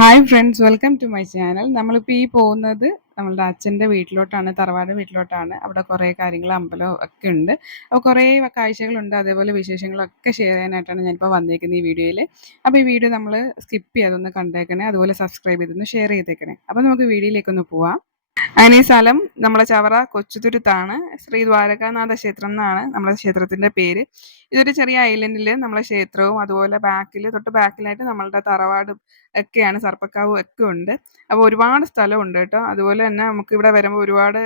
Hi friends, welcome to my channel. നമ്മളിപ്പോൾ ഈ പോകുന്നത് നമ്മളുടെ അച്ഛൻ്റെ വീട്ടിലോട്ടാണ്, തറവാട് വീട്ടിലോട്ടാണ്. അവിടെ കുറേ കാര്യങ്ങൾ, അമ്പലം ഒക്കെ ഉണ്ട്. അപ്പോൾ കുറേ കാഴ്ചകളുണ്ട്, അതേപോലെ വിശേഷങ്ങളൊക്കെ ഷെയർ ചെയ്യാനായിട്ടാണ് ഞാനിപ്പോൾ വന്നേക്കുന്നത് ഈ വീഡിയോയിൽ. അപ്പോൾ ഈ വീഡിയോ നമ്മൾ സ്കിപ്പ് ചെയ്യാതൊന്ന് കണ്ടേക്കണേ, അതുപോലെ സബ്സ്ക്രൈബ് ചെയ്തൊന്ന് ഷെയർ ചെയ്തേക്കണേ. അപ്പോൾ നമുക്ക് വീഡിയോയിലേക്കൊന്ന് പോവാം. അങ്ങനെ ഈ സ്ഥലം നമ്മളെ ചവറ കൊച്ചുതുരുത്താണ്. ശ്രീ ദ്വാരകാനാഥ ക്ഷേത്രം എന്നാണ് നമ്മളെ ക്ഷേത്രത്തിന്റെ പേര്. ഇതൊരു ചെറിയ ഐലൻഡിൽ നമ്മളെ ക്ഷേത്രവും അതുപോലെ തൊട്ട് ബാക്കിലായിട്ട് നമ്മളുടെ തറവാടും ഒക്കെയാണ്, സർപ്പക്കാവും ഒക്കെ ഉണ്ട്. അപ്പോൾ ഒരുപാട് സ്ഥലമുണ്ട് കേട്ടോ. അതുപോലെ തന്നെ നമുക്ക് ഇവിടെ വരുമ്പോൾ ഒരുപാട്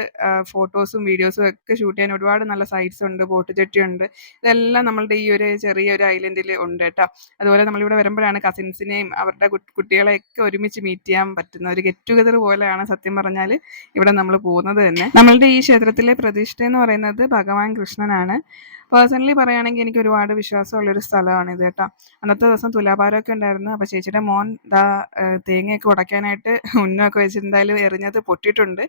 ഫോട്ടോസും വീഡിയോസും ഒക്കെ ഷൂട്ട് ചെയ്യാൻ ഒരുപാട് നല്ല സൈറ്റ്സ് ഉണ്ട്, ബോട്ട് ജെട്ടി ഉണ്ട്. ഇതെല്ലാം നമ്മളുടെ ഈ ഒരു ചെറിയൊരു ഐലൻഡിൽ ഉണ്ട് കേട്ടോ. അതുപോലെ നമ്മളിവിടെ വരുമ്പോഴാണ് കസിൻസിനെയും അവരുടെ കുട്ടികളെയൊക്കെ ഒരുമിച്ച് മീറ്റ് ചെയ്യാൻ പറ്റുന്ന ഒരു ഗെറ്റ് ടുഗദർ പോലെയാണ് സത്യം പറഞ്ഞാൽ ഇവിടെ നമ്മൾ പോകുന്നത് തന്നെ. നമ്മളുടെ ഈ ക്ഷേത്രത്തിലെ പ്രതിഷ്ഠ എന്ന് പറയുന്നത് ഭഗവാൻ കൃഷ്ണനാണ്. പേഴ്സണലി പറയുകയാണെങ്കിൽ എനിക്ക് ഒരുപാട് വിശ്വാസമുള്ളൊരു സ്ഥലമാണ് ഇത് കേട്ടോ. അന്നത്തെ ദിവസം തുലാഭാരമൊക്കെ ഉണ്ടായിരുന്നു. അപ്പോൾ ചേച്ചിയുടെ മോൻ തേങ്ങയൊക്കെ ഉടയ്ക്കാനായിട്ട് ഉന്നമൊക്കെ വെച്ചിട്ട് എന്തായാലും എറിഞ്ഞത് പൊട്ടിയിട്ടുണ്ട്.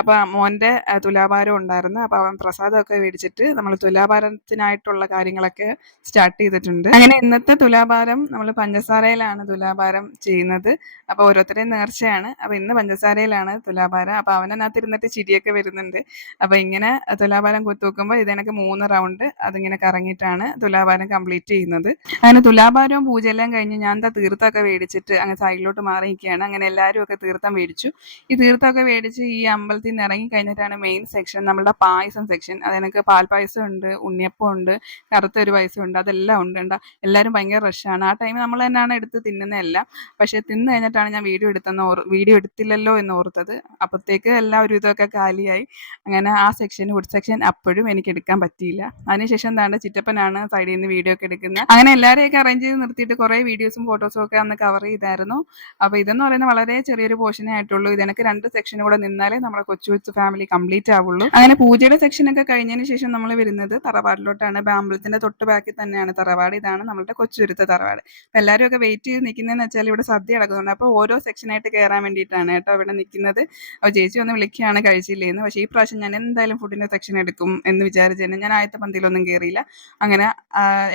അപ്പോൾ മോൻ്റെ തുലാഭാരം ഉണ്ടായിരുന്നു. അപ്പോൾ അവൻ പ്രസാദമൊക്കെ മേടിച്ചിട്ട് നമ്മൾ തുലാഭാരത്തിനായിട്ടുള്ള കാര്യങ്ങളൊക്കെ സ്റ്റാർട്ട് ചെയ്തിട്ടുണ്ട്. അങ്ങനെ ഇന്നത്തെ തുലാഭാരം നമ്മൾ പഞ്ചസാരയിലാണ് തുലാഭാരം ചെയ്യുന്നത്. അപ്പോൾ ഓരോരുത്തരുടെയും നേർച്ചയാണ്. അപ്പോൾ ഇന്ന് പഞ്ചസാരയിലാണ് തുലാഭാരം. അപ്പോൾ അവനകത്ത് ഇരുന്നിട്ട് ചിരിയൊക്കെ വരുന്നുണ്ട്. അപ്പോൾ ഇങ്ങനെ തുലാഭാരം കുത്തുവെക്കുമ്പോൾ ഇതിനൊക്കെ 3 റൗണ്ട് അതിങ്ങനെ കറങ്ങിയിട്ടാണ് തുലാഭാരം കംപ്ലീറ്റ് ചെയ്യുന്നത്. അങ്ങനെ തുലാഭാരവും പൂജയെല്ലാം കഴിഞ്ഞ് ഞാൻ തീർത്ഥമൊക്കെ മേടിച്ചിട്ട് അങ്ങ് സൈഡിലോട്ട് മാറി നിൽക്കുകയാണ്. അങ്ങനെ എല്ലാവരും ഒക്കെ തീർത്ഥം മേടിച്ചു. ഈ തീർത്ഥമൊക്കെ മേടിച്ച് ഈ അമ്പലത്തിൽ നിന്ന് ഇറങ്ങി കഴിഞ്ഞിട്ടാണ് മെയിൻ സെക്ഷൻ, നമ്മളുടെ പായസം സെക്ഷൻ. അതെനിക്ക് പാൽപ്പായസം ഉണ്ട്, ഉണ്ണിയപ്പം ഉണ്ട്, കറുത്തൊരു പായസം ഉണ്ട്, അതെല്ലാം ഉണ്ട് കേട്ടോ. എല്ലാവരും ഭയങ്കര റഷാണ്. ആ ടൈം നമ്മൾ തന്നെയാണ് എടുത്ത് തിന്നുന്നതെല്ലാം. പക്ഷേ തിന്ന് കഴിഞ്ഞിട്ടാണ് ഞാൻ വീഡിയോ എടുത്തില്ലല്ലോ എന്ന് ഓർത്തത്. അപ്പോഴത്തേക്ക് എല്ലാവരും ഇതൊക്കെ കാലിയായി. അങ്ങനെ ആ സെക്ഷൻ, ഫുഡ് സെക്ഷൻ അപ്പോഴും എനിക്ക് എടുക്കാൻ പറ്റിയില്ല. അതിനുശേഷം എന്താണ് ചിറ്റപ്പനാണ് സൈഡിൽ നിന്ന് വീഡിയോ ഒക്കെ എടുക്കുന്നത്. അങ്ങനെ എല്ലാവരെയൊക്കെ അറേഞ്ച് ചെയ്ത് നിർത്തിയിട്ട് കുറേ വീഡിയോസും ഫോട്ടോസും ഒക്കെ അന്ന് കവർ ചെയ്തായിരുന്നു. അപ്പോൾ ഇതെന്ന് പറയുന്നത് വളരെ ചെറിയൊരു പോർഷനേ ആയിട്ടുള്ളൂ. ഇതിനൊക്കെ 2 സെക്ഷൻ കൂടെ നിന്നാലേ നമ്മുടെ കൊച്ചു ഫാമിലി കംപ്ലീറ്റ് ആവുള്ളൂ. അങ്ങനെ പൂജയുടെ സെക്ഷനൊക്കെ കഴിഞ്ഞതിന് ശേഷം നമ്മൾ വരുന്നത് തറവാടിലോട്ടാണ്. അമ്പലത്തിന്റെ തൊട്ട് ബാക്കിൽ തന്നെയാണ് തറവാട്. ഇതാണ് നമ്മുടെ കൊച്ചുരുത്ത തറവാട്. അപ്പോൾ എല്ലാവരും ഒക്കെ വെയിറ്റ് ചെയ്ത് നിൽക്കുന്നതെന്ന് വെച്ചാൽ ഇവിടെ സദ്യ നടക്കുന്നുണ്ട്. അപ്പോൾ ഓരോ സെക്ഷനായിട്ട് കയറാൻ വേണ്ടിയിട്ടാണ് കേട്ടോ ഇവിടെ നിൽക്കുന്നത്. അപ്പോൾ ചേച്ചി ഒന്ന് വിളിക്കുകയാണ് കഴിച്ചില്ലേന്ന്. പക്ഷേ ഈ പ്രാവശ്യം ഞാൻ എന്തായാലും ഫുഡിന്റെ സെക്ഷൻ എടുക്കും എന്ന് വിചാരിച്ചു തന്നെ ഞാൻ ആദ്യത്തെ പന്തിയിലൊന്നും കയറിയില്ല. അങ്ങനെ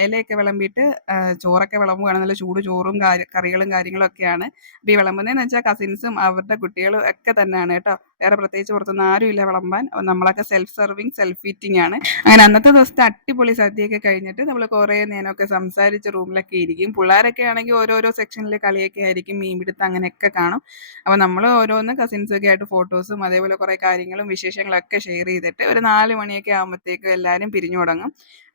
ഇലയൊക്കെ വിളമ്പിയിട്ട് ചോറൊക്കെ വിളമ്പുകയാണ്. നല്ല ചൂട് ചോറും കറികളും കാര്യങ്ങളൊക്കെയാണ്. അപ്പോൾ ഈ വിളമ്പുന്നതെന്ന് വെച്ചാൽ കസിൻസും അവരുടെ കുട്ടികളും ഒക്കെ തന്നെയാണ് കേട്ടോ. വേറെ പ്രത്യേകിച്ച് പുറത്തുനിന്ന് ആരുമില്ല വിളമ്പാൻ. നമ്മളൊക്കെ സെൽഫ് സർവിങ്, സെൽഫ് ഫീറ്റിംഗ് ആണ്. അങ്ങനെ അന്നത്തെ ദിവസത്തെ അടിപൊളി സദ്യയൊക്കെ കഴിഞ്ഞിട്ട് നമ്മൾ കുറേ നേരമൊക്കെ സംസാരിച്ച് റൂമിലൊക്കെ ഇരിക്കും. പിള്ളേരൊക്കെ ആണെങ്കിൽ ഓരോരോ സെക്ഷനിൽ കളിയൊക്കെ ആയിരിക്കും, മീൻപിടുത്തം അങ്ങനെയൊക്കെ കാണും. അപ്പോൾ നമ്മൾ ഓരോന്ന് കസിൻസൊക്കെ ആയിട്ട് ഫോട്ടോസും അതേപോലെ കുറേ കാര്യങ്ങളും വിശേഷങ്ങളൊക്കെ ഷെയർ ചെയ്തിട്ട് ഒരു 4 മണിയൊക്കെ ആകുമ്പോഴത്തേക്കും എല്ലാവരും പിരിഞ്ഞു തുടങ്ങും.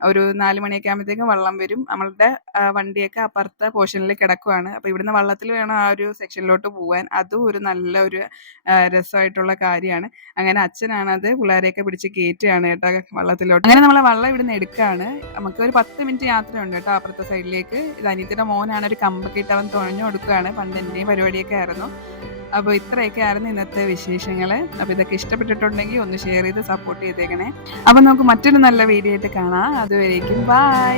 ഒരു 4 മണിയൊക്കെ ആകുമ്പോഴത്തേക്കും വള്ളം വരും. നമ്മളുടെ വണ്ടിയൊക്കെ അപ്പുറത്തെ പോർഷനിൽ കിടക്കുവാണ്. അപ്പോൾ ഇവിടുന്ന് വള്ളത്തിൽ വേണം ആ ഒരു സെക്ഷനിലോട്ട് പോകാൻ. അതും ഒരു നല്ലൊരു രസമായിട്ടുള്ള കാര്യമാണ്. അങ്ങനെ അച്ഛനാണ് അത് പിള്ളേരെയൊക്കെ പിടിച്ച് കയറ്റുകയാണ് കേട്ടോ വള്ളത്തിലോട്ട്. അങ്ങനെ നമ്മളെ വള്ളം ഇവിടുന്ന് എടുക്കുകയാണ്. നമുക്ക് ഒരു 10 മിനിറ്റ് യാത്രയുണ്ട് കേട്ടോ അപ്പുറത്തെ സൈഡിലേക്ക്. ഇത് അനിയത്തിയുടെ മോനാണ്, ഒരു കമ്പൊക്കെ ഇട്ട് അവൻ തുഴഞ്ഞു കൊടുക്കുകയാണ്. പണ്ട് എൻ്റെയും പരിപാടിയൊക്കെ ആയിരുന്നു. അപ്പോൾ ഇത്രയൊക്കെ ആയിരുന്നു ഇന്നത്തെ വിശേഷങ്ങൾ. അപ്പോൾ ഇതൊക്കെ ഇഷ്ടപ്പെട്ടിട്ടുണ്ടെങ്കിൽ ഒന്ന് ഷെയർ ചെയ്ത് സപ്പോർട്ട് ചെയ്തേക്കണേ. അപ്പോൾ നമുക്ക് മറ്റൊരു നല്ല വീഡിയോ ആയിട്ട് കാണാം. അതുവരേക്കും ബൈ.